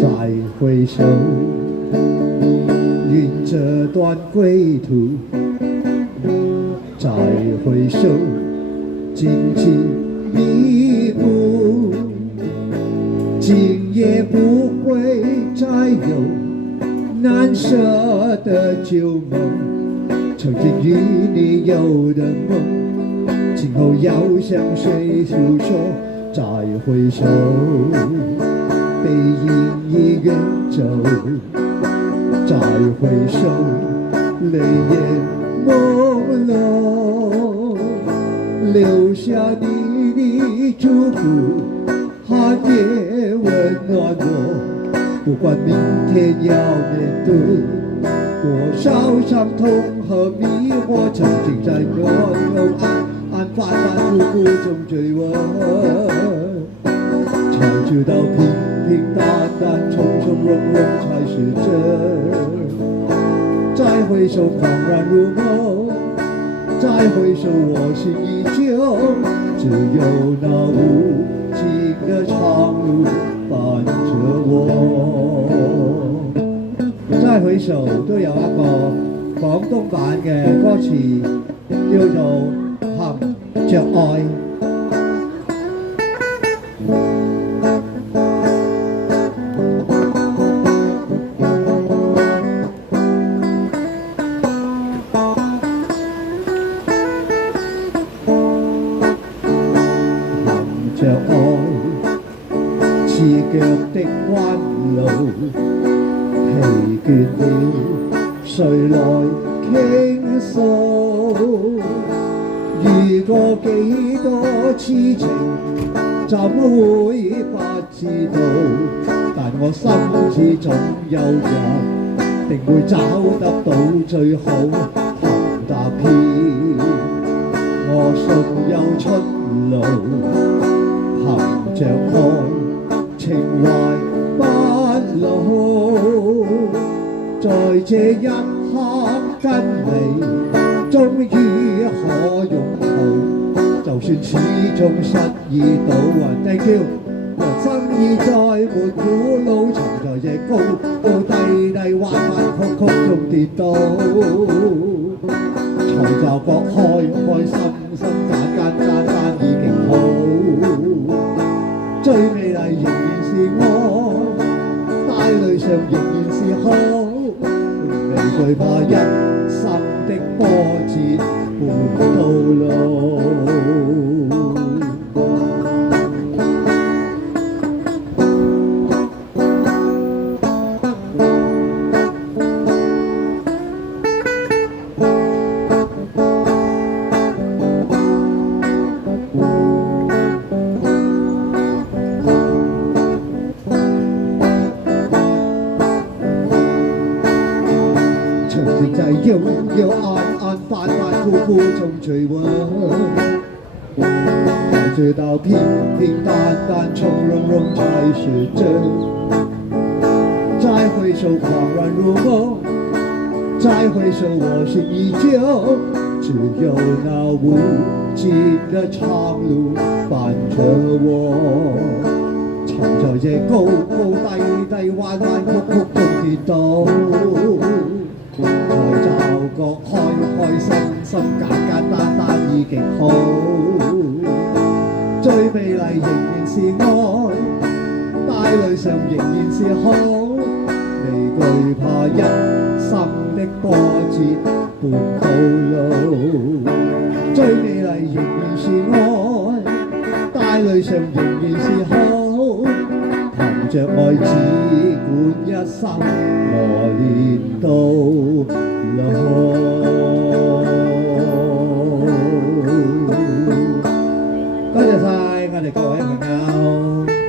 再回首，云这段归途，再回首，荆棘密布，今夜不会再有难舍的旧梦，曾经与你有的梦，今后要向谁诉说？再回首，背影已远走，再回首，泪眼朦胧，留下你的祝福，寒夜温暖我，不管明天要面对多少伤痛和迷惑，曾经在幽幽暗暗反反复复中追问，才知道平平淡淡从从容容才是真。再回首恍然如梦，再回首我心依旧，只有那无尽的长路伴着我。再回首都有一個廣東版嘅歌詞，叫做含着愛。着愛，刺腳的彎路，疲倦了，誰來傾訴？遇過幾多痴情，怎會不知道？但我心知總有日，定會找得到最好行踏遍，我信有出路。含着愛，情懷不老，在這一刻跟你終於可擁抱，就算始終失意倒運低橋，人生已再沒苦惱，曾在這高高低低彎彎曲曲中跌倒，才驟覺開開心心簡簡單已經好。最美麗仍然是愛，帶淚上仍然是好，未懼怕一生的波折半途路。曾經在幽幽暗暗反反复复中追問，才知道平平淡淡從容容才是真。再回首恍然如夢，再回首我心依舊，只有那無盡的長路伴着我，曾在這高高低低彎彎曲曲中跌倒，才驟覺開開心心簡簡單單已極好，最美麗仍然是愛，帶淚上仍然是好，未懼怕一生的波折半途路，最美麗仍然是愛，帶淚上仍然是好，含着愛只管一生磨練到多謝晒我哋各位朋友。